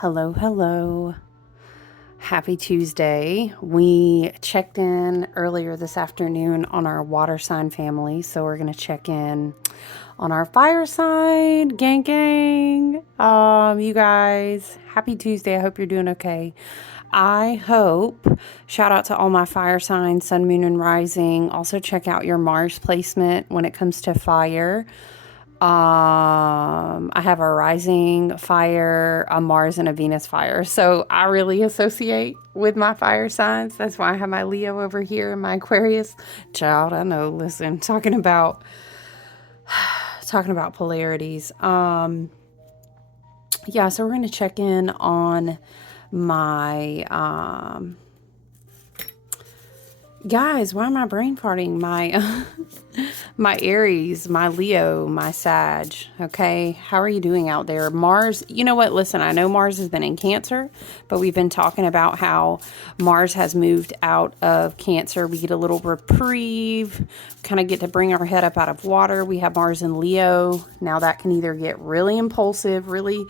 Hello, hello. Happy Tuesday. We checked in earlier this afternoon on our water sign family, so we're going to check in on our fire sign. Gang, gang. You guys, happy Tuesday. I hope you're doing okay. I hope, shout out to all my fire signs, sun, moon, and rising. Also, check out your Mars placement when it comes to fire. I have a rising fire, a Mars, and a Venus fire. So I really associate with my fire signs. That's why I have my Leo over here and my Aquarius. Child, I know, listen, talking about polarities. Yeah, so we're gonna check in on my guys, why am I brain farting? My Aries, my Leo, my Sag. Okay, how are you doing out there? Mars, you know what? Listen, I know Mars has been in Cancer, but we've been talking about how Mars has moved out of Cancer. We get a little reprieve, kind of get to bring our head up out of water. We have Mars in Leo. Now that can either get really impulsive, really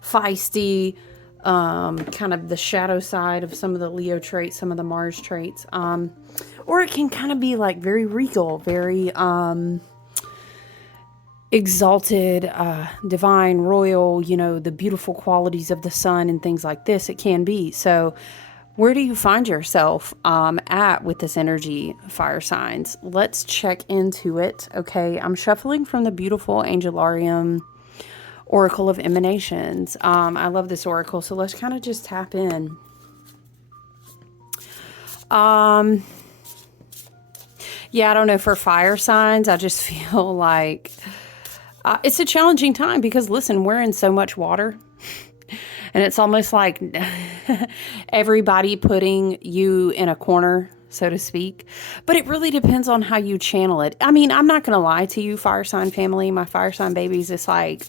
feisty, kind of the shadow side of some of the Leo traits, some of the Mars traits. Or it can kind of be like very regal, very exalted, divine, royal, you know, the beautiful qualities of the sun and things like this. It can be. So where do you find yourself at with this energy, fire signs? Let's check into it. Okay, I'm shuffling from the beautiful Angelarium Oracle of Emanations. I love this oracle, so let's kind of just tap in. Yeah, I don't know, for fire signs, I just feel like it's a challenging time because, listen, we're in so much water. And it's almost like everybody putting you in a corner, so to speak. But it really depends on how you channel it. I mean, I'm not going to lie to you, fire sign family, my fire sign babies. It's like,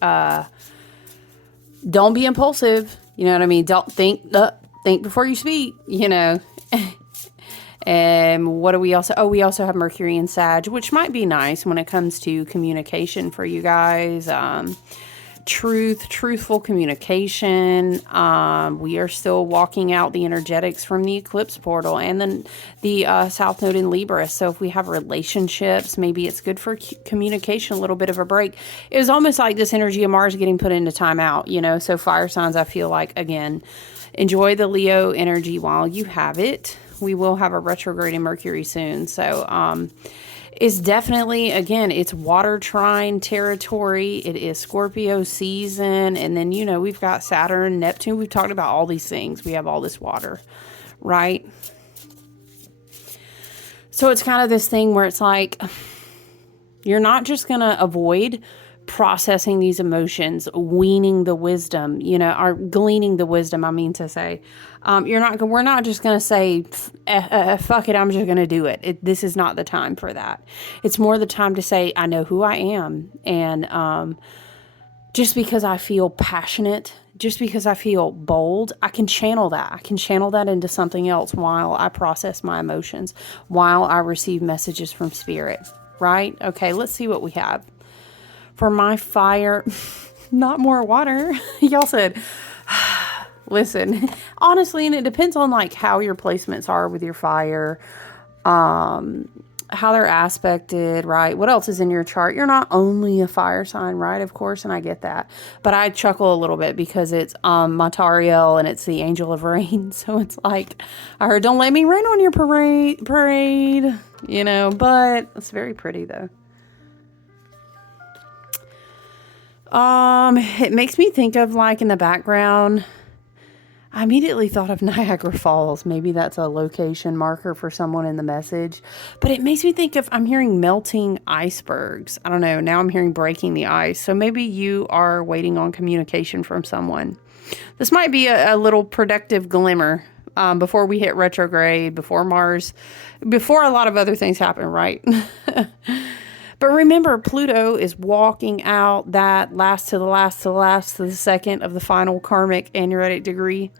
don't be impulsive. You know what I mean? Don't think before you speak, you know. And what do we also, we also have Mercury and Sag, which might be nice when it comes to communication for you guys. Truthful communication. We are still walking out the energetics from the eclipse portal and then the South Node in Libra. So if we have relationships, maybe it's good for communication, a little bit of a break. It was almost like this energy of Mars getting put into timeout, you know. So fire signs, I feel like, again, enjoy the Leo energy while you have it. We will have a retrograde in Mercury soon. So, it's definitely, again, it's water trine territory. It is Scorpio season. And then, you know, we've got Saturn, Neptune. We've talked about all these things. We have all this water, right? So it's kind of this thing where it's like, you're not just going to avoid processing these emotions, weaning the wisdom, you know, or gleaning the wisdom, I mean to say. We're not just going to say, fuck it, I'm just going to do it. This is not the time for that. It's more the time to say, I know who I am. And just because I feel passionate, just because I feel bold, I can channel that. I can channel that into something else while I process my emotions, while I receive messages from spirit, right? Okay, let's see what we have. For my fire, not more water. Y'all said, listen, honestly, and it depends on like how your placements are with your fire, how they're aspected, right? What else is in your chart? You're not only a fire sign, right? Of course, and I get that. But I chuckle a little bit because it's Matariel and it's the angel of rain. So it's like, I heard, don't let me rain on your parade, you know, but it's very pretty though. It makes me think of, like, in the background, I immediately thought of Niagara Falls. Maybe that's a location marker for someone in the message. But it makes me think of, I'm hearing melting icebergs. I don't know. Now I'm hearing breaking the ice. So maybe you are waiting on communication from someone. This might be a little productive glimmer before we hit retrograde, before Mars, before a lot of other things happen, right? But remember, Pluto is walking out that last to the second of the final karmic aneretic degree,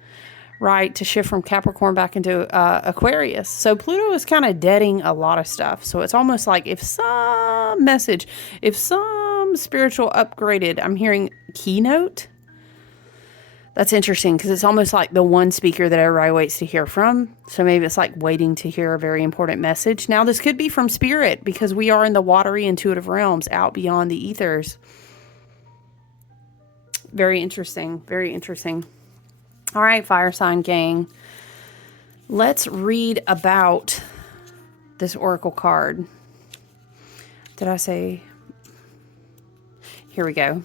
right, to shift from Capricorn back into Aquarius. So Pluto is kind of deading a lot of stuff. So it's almost like if some spiritual upgraded, I'm hearing keynote, That's interesting because it's almost like the one speaker that everybody waits to hear from. So maybe it's like waiting to hear a very important message. Now, this could be from spirit because we are in the watery intuitive realms out beyond the ethers. Very interesting. Very interesting. All right, fire sign gang. Let's read about this oracle card. Did I say? Here we go.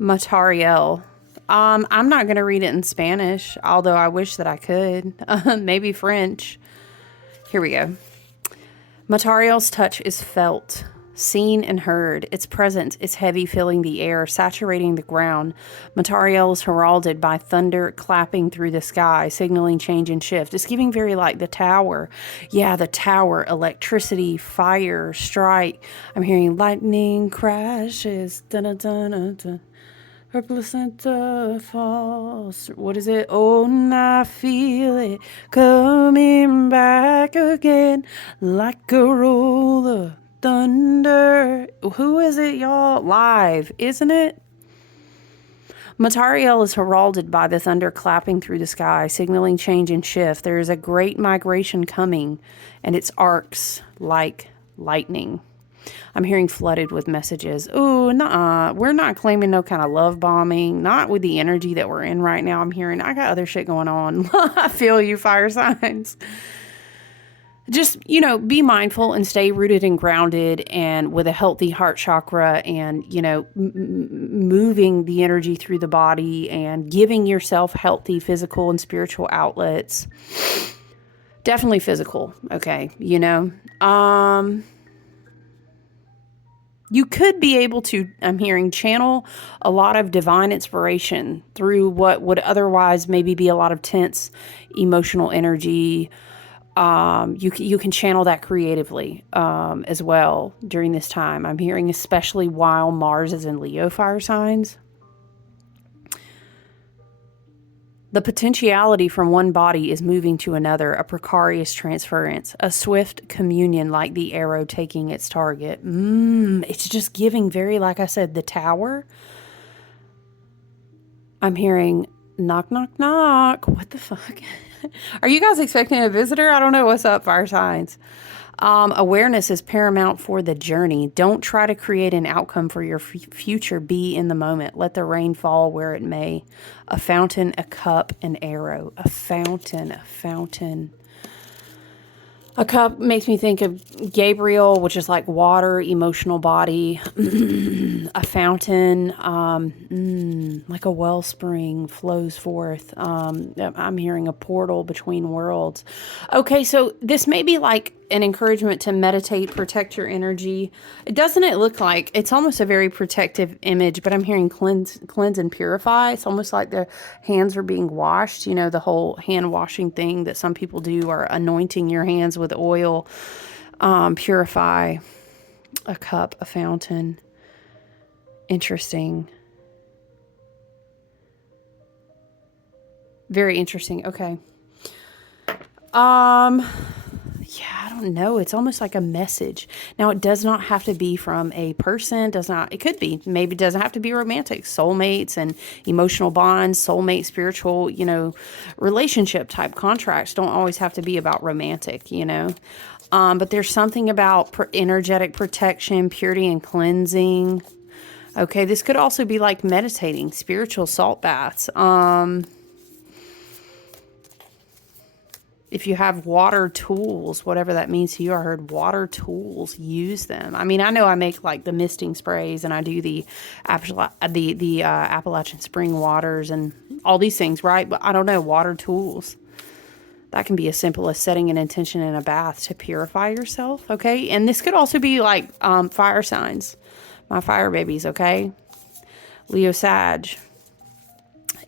Matariel. I'm not going to read it in Spanish, although I wish that I could. Maybe French. Here we go. Matariel's touch is felt, seen and heard. Its presence is heavy, filling the air, saturating the ground. Matariel is heralded by thunder clapping through the sky, signaling change and shift. It's giving very like the tower. Yeah, the tower, electricity, fire, strike. I'm hearing lightning crashes. Dun-dun-dun-dun-dun. Her placenta falls. What is it? Oh, and I feel it coming back again like a roll of thunder. Who is it, y'all? Live, isn't it? Matariel is heralded by the thunder clapping through the sky, signaling change and shift. There is a great migration coming, and its arcs like lightning. I'm hearing flooded with messages. Ooh, nah, we're not claiming no kind of love bombing. Not with the energy that we're in right now. I'm hearing, I got other shit going on. I feel you, fire signs. Just, be mindful and stay rooted and grounded and with a healthy heart chakra and, moving the energy through the body and giving yourself healthy physical and spiritual outlets. Definitely physical. Okay. You could be able to, I'm hearing, channel a lot of divine inspiration through what would otherwise maybe be a lot of tense emotional energy. You can channel that creatively as well during this time. I'm hearing especially while Mars is in Leo fire signs. The potentiality from one body is moving to another, a precarious transference, a swift communion like the arrow taking its target. It's just giving very, like I said, the tower. I'm hearing knock, knock, knock. What the fuck? Are you guys expecting a visitor? I don't know. What's up, fire signs? Awareness is paramount for the journey. Don't try to create an outcome for your future. Be in the moment. Let the rain fall where it may. A fountain, a cup, an arrow. A fountain, a fountain. A cup makes me think of Gabriel, which is like water, emotional body. A fountain, like a wellspring flows forth. I'm hearing a portal between worlds. Okay, so this may be like an encouragement to meditate, protect your energy. Doesn't it look like it's almost a very protective image, but I'm hearing cleanse and purify. It's almost like the hands are being washed, the whole hand washing thing that some people do, or anointing your hands with oil. Purify. A cup, a fountain. Interesting. Very interesting. Okay. Yeah, I don't know. It's almost like a message. Now, it does not have to be from a person. It could be. Maybe it doesn't have to be romantic. Soulmates and emotional bonds, soulmate, spiritual, relationship type contracts don't always have to be about romantic, But there's something about energetic protection, purity and cleansing. Okay, this could also be like meditating, spiritual salt baths. If you have water tools, whatever that means to you, I heard water tools, use them. I mean, I know I make like the misting sprays and I do the Appalachian spring waters and all these things, right? But I don't know, water tools. That can be as simple as setting an intention in a bath to purify yourself, okay? And this could also be like fire signs. My fire babies, okay? Leo, Sag,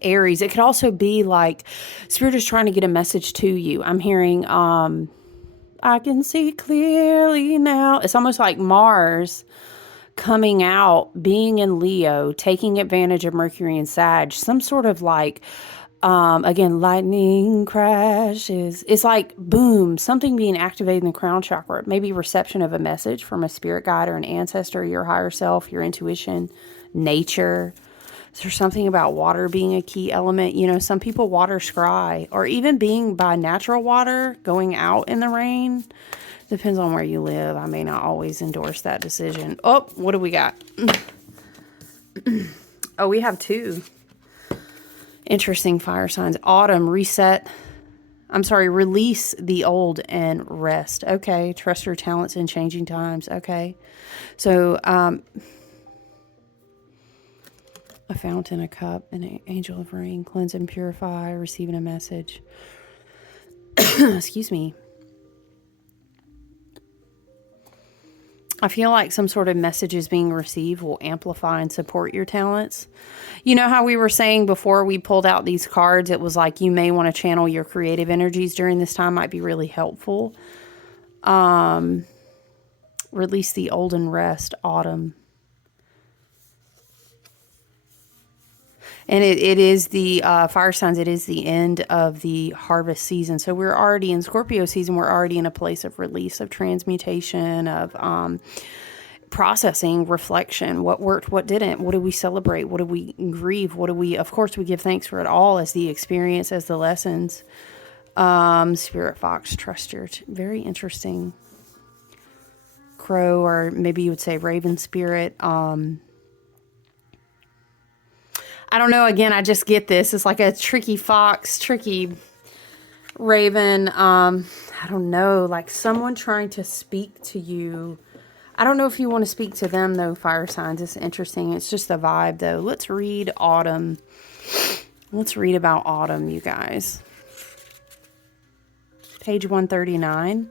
Aries. It could also be like Spirit is trying to get a message to you. I'm hearing, I can see clearly now. It's almost like Mars coming out, being in Leo, taking advantage of Mercury and Sag. Some sort of like, again, lightning crashes. It's like, boom, something being activated in the crown chakra. Maybe reception of a message from a spirit guide or an ancestor, your higher self, your intuition, nature. Is there something about water being a key element? You know, some people water scry, or even being by natural water, going out in the rain. Depends on where you live. I may not always endorse that decision. Oh, what do we got? Oh, we have two interesting fire signs. Autumn, reset. I'm sorry, release the old and rest. Okay, trust your talents in changing times. Okay. So, a fountain, a cup, an angel of rain, cleanse and purify, receiving a message. Excuse me. I feel like some sort of messages being received will amplify and support your talents. You know how we were saying before we pulled out these cards, it was like you may want to channel your creative energies during this time, might be really helpful. Release the old and rest, autumn. And it is the fire signs, it is the end of the harvest season. So we're already in Scorpio season. We're already in a place of release, of transmutation, of processing, reflection. What worked, what didn't? What do we celebrate? What do we grieve? What do we, of course, we give thanks for it all as the experience, as the lessons. Spirit Fox, trust your, very interesting. Crow, or maybe you would say Raven Spirit. I don't know. Again, I just get this. It's like a tricky fox, tricky raven. I don't know. Like someone trying to speak to you. I don't know if you want to speak to them, though, fire signs. It's interesting. It's just a vibe, though. Let's read autumn. Let's read about autumn, you guys. Page 139.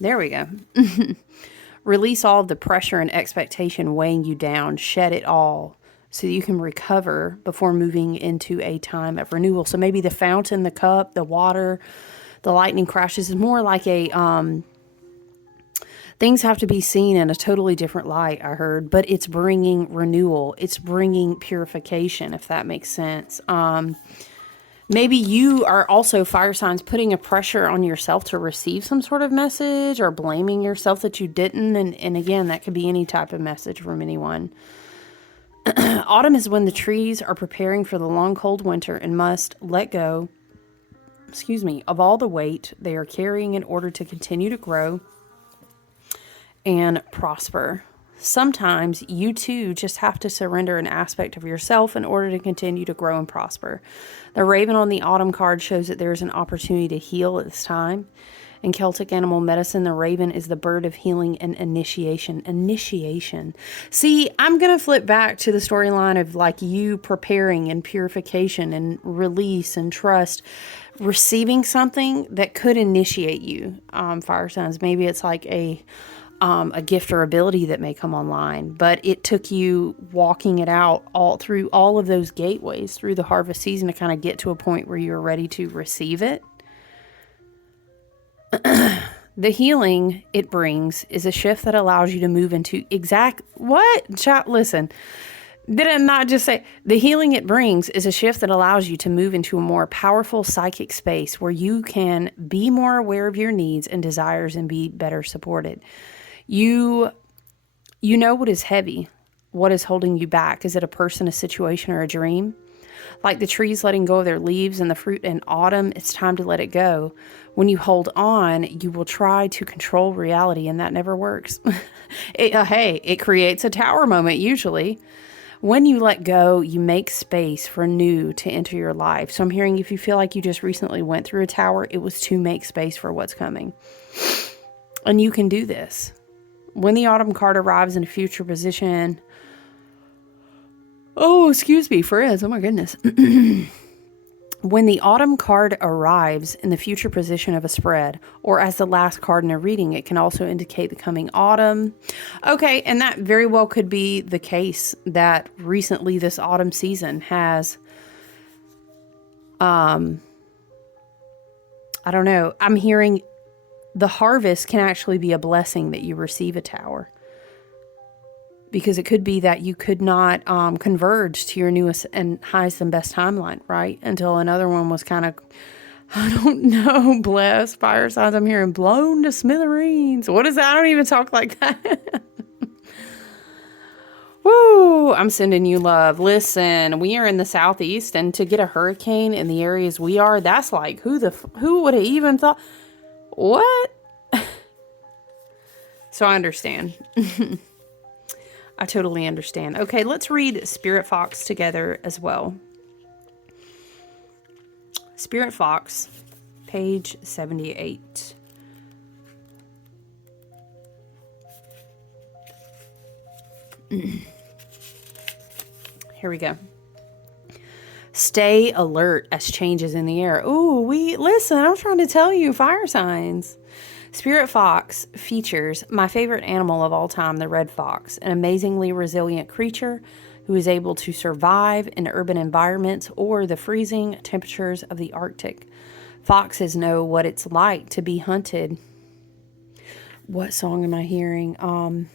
There we go. Release all of the pressure and expectation weighing you down. Shed it all so you can recover before moving into a time of renewal. So maybe the fountain, the cup, the water, the lightning crashes is more like a... things have to be seen in a totally different light, I heard. But it's bringing renewal. It's bringing purification, if that makes sense. Maybe you are also, fire signs, putting a pressure on yourself to receive some sort of message, or blaming yourself that you didn't. And again, that could be any type of message from anyone. Autumn is when the trees are preparing for the long, cold winter and must let go, of all the weight they are carrying in order to continue to grow and prosper. Sometimes you too just have to surrender an aspect of yourself in order to continue to grow and prosper. The raven on the autumn card shows that there is an opportunity to heal at this time. In Celtic animal medicine, the raven is the bird of healing and initiation. See, I'm going to flip back to the storyline of like you preparing and purification and release and trust, receiving something that could initiate you, fire signs. Maybe it's like a gift or ability that may come online, but it took you walking it out all through all of those gateways through the harvest season to kind of get to a point where you're ready to receive it. The healing it brings is a shift that allows you to move into listen, did it not just say the healing it brings is a shift that allows you to move into a more powerful psychic space where you can be more aware of your needs and desires and be better supported. You know what is heavy, what is holding you back. Is it a person, a situation, or a dream? Like the trees letting go of their leaves and the fruit in autumn, it's time to let it go. When you hold on, you will try to control reality, and that never works. It creates a tower moment usually. When you let go, you make space for new to enter your life. So I'm hearing if you feel like you just recently went through a tower, it was to make space for what's coming. And you can do this. When the autumn card arrives in a future position, Frizz, oh my goodness. When the autumn card arrives in the future position of a spread, or as the last card in a reading, it can also indicate the coming autumn. Okay, and that very well could be the case that recently this autumn season has, I don't know, I'm hearing the harvest can actually be a blessing that you receive a tower. Because it could be that you could not converge to your newest and highest and best timeline, right? Until another one was kind of I don't know. Bless fire signs. I'm hearing blown to smithereens. What is that? I don't even talk like that. Woo! I'm sending you love. Listen, we are in the southeast, and to get a hurricane in the areas we are, that's like who would have even thought? What? So I understand. I totally understand. Okay, let's read Spirit Fox together as well. Spirit Fox, page 78. Here we go. Stay alert as changes in the air. Ooh, listen, I'm trying to tell you, fire signs. Spirit Fox features my favorite animal of all time, the red fox, an amazingly resilient creature who is able to survive in urban environments or the freezing temperatures of the Arctic. Foxes know what it's like to be hunted. What song am I hearing?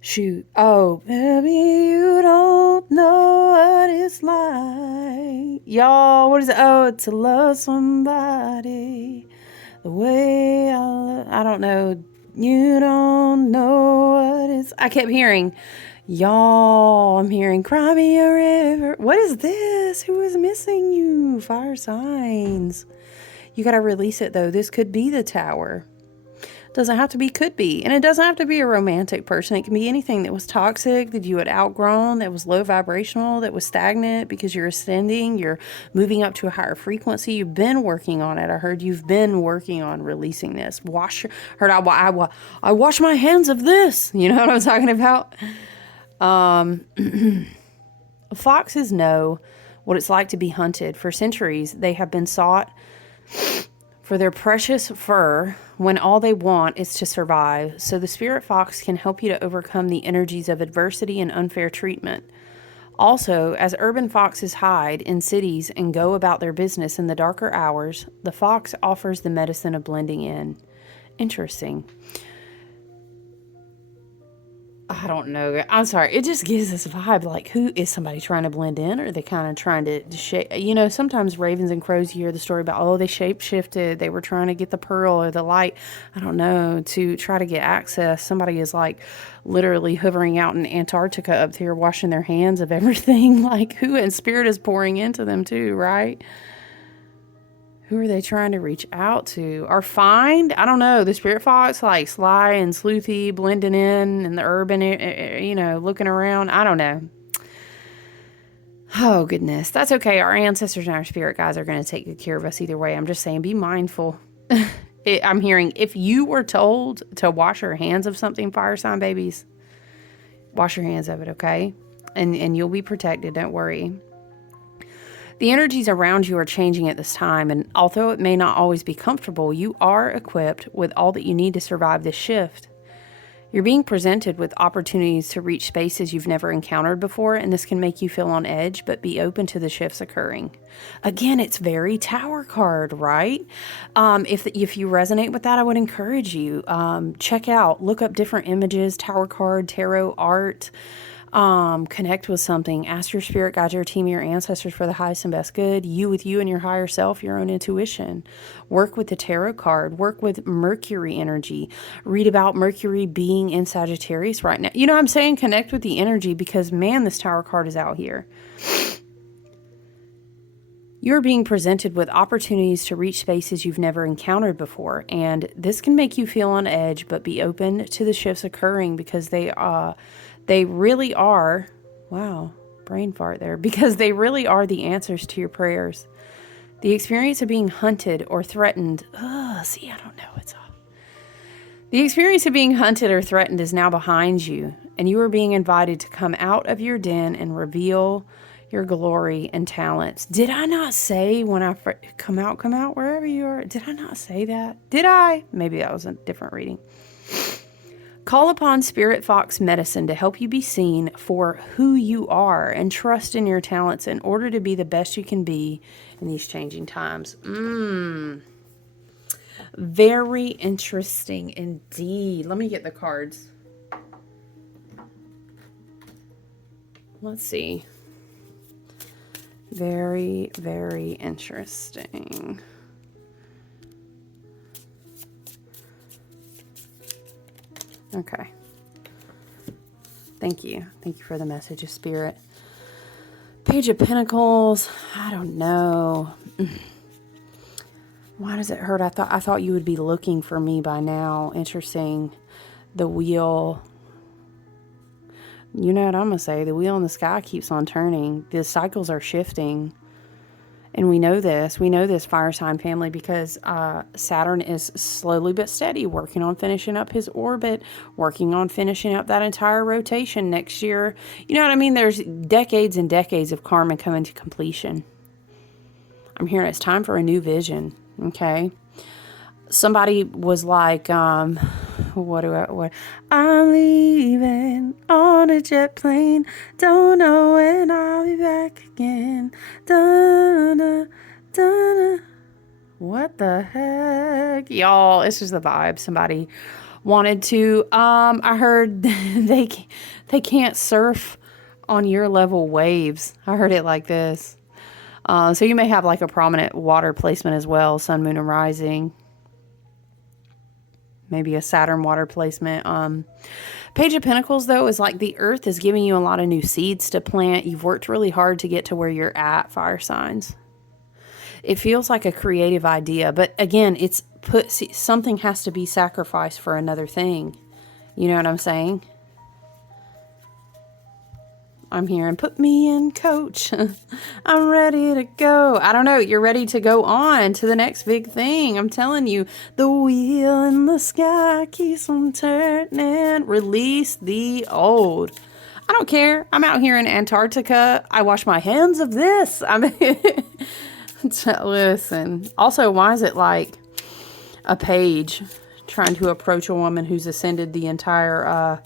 Shoot. Oh, baby, you don't know what it's like. Y'all, what is it? Oh, to love somebody the way I don't know. You don't know what it's... I kept hearing, y'all, I'm hearing, cry me a river. What is this? Who is missing you? Fire signs. You got to release it, though. This could be the tower. Doesn't have to be, could be. And it doesn't have to be a romantic person. It can be anything that was toxic, that you had outgrown, that was low vibrational, that was stagnant because you're ascending, you're moving up to a higher frequency. You've been working on it. I heard you've been working on releasing this. I wash my hands of this. You know what I'm talking about? Foxes know what it's like to be hunted. For centuries, they have been sought for their precious fur when all they want is to survive. So the Spirit Fox can help you to overcome the energies of adversity and unfair treatment. Also, as urban foxes hide in cities and go about their business in the darker hours, the fox offers the medicine of blending in. Interesting. I don't know. I'm sorry. It just gives this vibe like, who is somebody trying to blend in, or are they kind of trying to shape? You know, sometimes ravens and crows, you hear the story about, oh, they shape shifted. They were trying to get the pearl or the light. I don't know, to try to get access. Somebody is like literally hovering out in Antarctica up here, washing their hands of everything. Like, who in spirit is pouring into them too, right? Who are they trying to reach out to or find? I don't know. The Spirit Fox, like sly and sleuthy, blending in the urban, you know, looking around. I don't know. Oh, goodness. That's okay. Our ancestors and our spirit guides are going to take good care of us either way. I'm just saying, be mindful. I'm hearing, if you were told to wash your hands of something, fire sign babies, wash your hands of it, okay? And you'll be protected. Don't worry. The energies around you are changing at this time, and although it may not always be comfortable, you are equipped with all that you need to survive this shift. You're being presented with opportunities to reach spaces you've never encountered before, and this can make you feel on edge, but be open to the shifts occurring. Again, it's very tower card, right? If you resonate with that, I would encourage you, check out, look up different images, tower card, tarot art, connect with something, ask your spirit guides, your team, your ancestors for the highest and best good, you with you and your higher self, your own intuition. Work with the tarot card, work with Mercury energy, read about Mercury being in Sagittarius right now. You know what I'm saying? Connect with the energy because, man, this tower card is out here. You're being presented with opportunities to reach spaces you've never encountered before, and this can make you feel on edge, but be open to the shifts occurring because they really are, wow, brain fart there, because they really are the answers to your prayers. The experience of being hunted or threatened, I don't know, it's off. The experience of being hunted or threatened is now behind you, and you are being invited to come out of your den and reveal your glory and talents. Did I not say when I come out, wherever you are? Did I not say that? Did I? Maybe that was a different reading. Call upon Spirit Fox Medicine to help you be seen for who you are and trust in your talents in order to be the best you can be in these changing times. Very interesting indeed. Let me get the cards. Let's see. Very, very interesting. Okay. Thank you. Thank you for the message of spirit. Page of Pentacles. I don't know. Why does it hurt? I thought you would be looking for me by now. Interesting. The wheel. You know what I'm going to say? The wheel in the sky keeps on turning. The cycles are shifting. And we know this. We know this, fire sign family, because Saturn is slowly but steady working on finishing up his orbit, working on finishing up that entire rotation next year. You know what I mean? There's decades and decades of karma coming to completion. I'm hearing it's time for a new vision. Okay. Somebody was like, I'm leaving on a jet plane. Don't know when I'll be back again. Da-da, da-da. What the heck? Y'all, it's just the vibe. Somebody wanted to, I heard they can't surf on your level waves. I heard it like this. So you may have like a prominent water placement as well. Sun, moon, and rising. Maybe a Saturn water placement. Page of Pentacles, though, is like the earth is giving you a lot of new seeds to plant. You've worked really hard to get to where you're at, fire signs. It feels like a creative idea. But again, something has to be sacrificed for another thing. You know what I'm saying? I'm hearing, put me in, coach. I'm ready to go. I don't know. You're ready to go on to the next big thing. I'm telling you, the wheel in the sky keeps on turning. Release the old. I don't care. I'm out here in Antarctica. I wash my hands of this. I mean, listen. Also, why is it like a page trying to approach a woman who's ascended the entire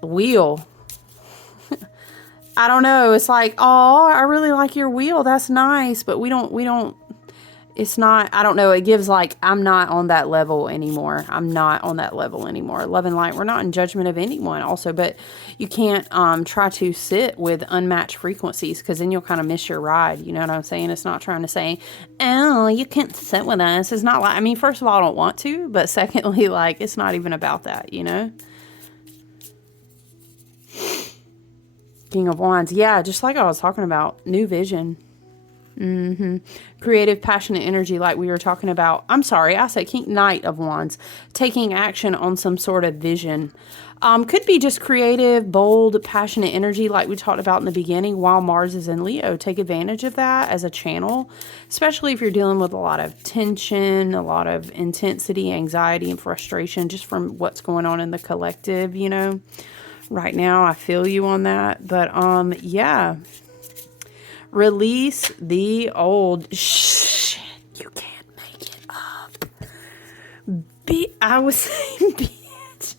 wheel? I don't know. It's like, oh, I really like your wheel. That's nice. But we don't, it's not, I don't know. It gives like, I'm not on that level anymore. I'm not on that level anymore. Love and light. We're not in judgment of anyone also, but you can't try to sit with unmatched frequencies because then you'll kind of miss your ride. You know what I'm saying? It's not trying to say, oh, you can't sit with us. It's not like, I mean, first of all, I don't want to, but secondly, like, it's not even about that, you know? King of Wands. Yeah, just like I was talking about. New vision. Creative, passionate energy like we were talking about. I'm sorry, I said Knight of Wands. Taking action on some sort of vision. Could be just creative, bold, passionate energy like we talked about in the beginning while Mars is in Leo. Take advantage of that as a channel, especially if you're dealing with a lot of tension, a lot of intensity, anxiety, and frustration just from what's going on in the collective, you know. Right now, I feel you on that. But, yeah. Release the old. Shit, you can't make it up. I was saying, bitch.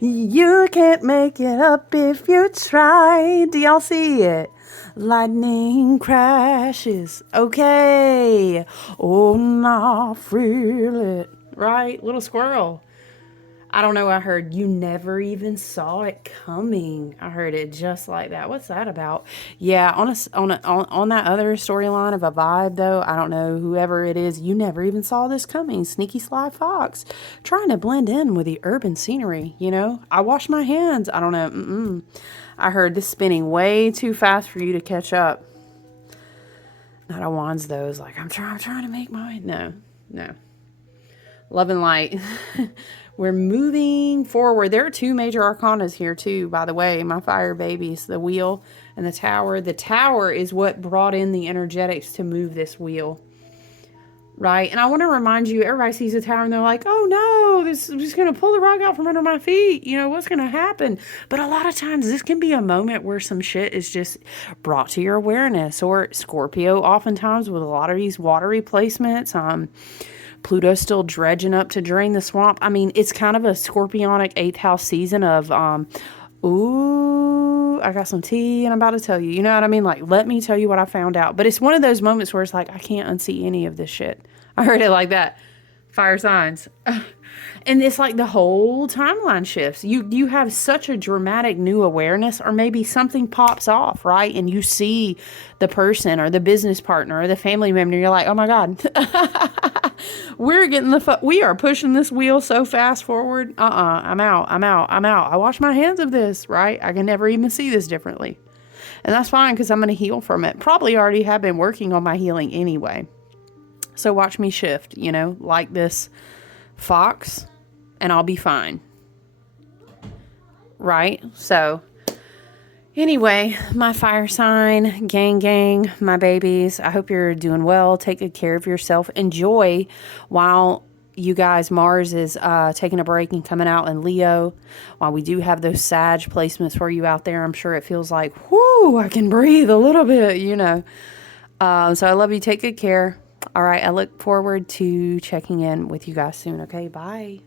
You can't make it up if you try. Do y'all see it? Lightning crashes. Okay. Oh, no, feel it. Right? Little squirrel. I don't know. I heard you never even saw it coming. I heard it just like that. What's that about? Yeah, on that other storyline of a vibe though, I don't know, whoever it is, you never even saw this coming. Sneaky sly fox trying to blend in with the urban scenery, you know? I wash my hands. I don't know. I heard this spinning way too fast for you to catch up. Not a Wands though. It's like I'm trying to make mine. No. Love and light. We're moving forward. There are two major arcanas here too, by the way, my fire babies, the wheel and the tower. The tower is what brought in the energetics to move this wheel, right? And I want to remind you, everybody sees the tower and they're like, oh no, this is just going to pull the rug out from under my feet. You know, what's going to happen? But a lot of times this can be a moment where some shit is just brought to your awareness. Or Scorpio, oftentimes with a lot of these watery placements, Pluto's still dredging up to drain the swamp. I mean, it's kind of a scorpionic 8th house season of, ooh, I got some tea and I'm about to tell you. You know what I mean? Like, let me tell you what I found out. But it's one of those moments where it's like, I can't unsee any of this shit. I heard it like that. Fire signs. And it's like the whole timeline shifts. You have such a dramatic new awareness, or maybe something pops off, right? And you see the person or the business partner or the family member, you're like, oh my God, we are pushing this wheel so fast forward. I'm out. I wash my hands of this, right? I can never even see this differently. And that's fine, because I'm going to heal from it. Probably already have been working on my healing anyway. So watch me shift, like this fox, and I'll be fine. Right? So anyway, my fire sign, gang, my babies, I hope you're doing well. Take good care of yourself. Enjoy while you guys, Mars is taking a break and coming out in Leo. While we do have those Sag placements for you out there, I'm sure it feels like, whoo, I can breathe a little bit, So I love you. Take good care. All right. I look forward to checking in with you guys soon. Okay. Bye.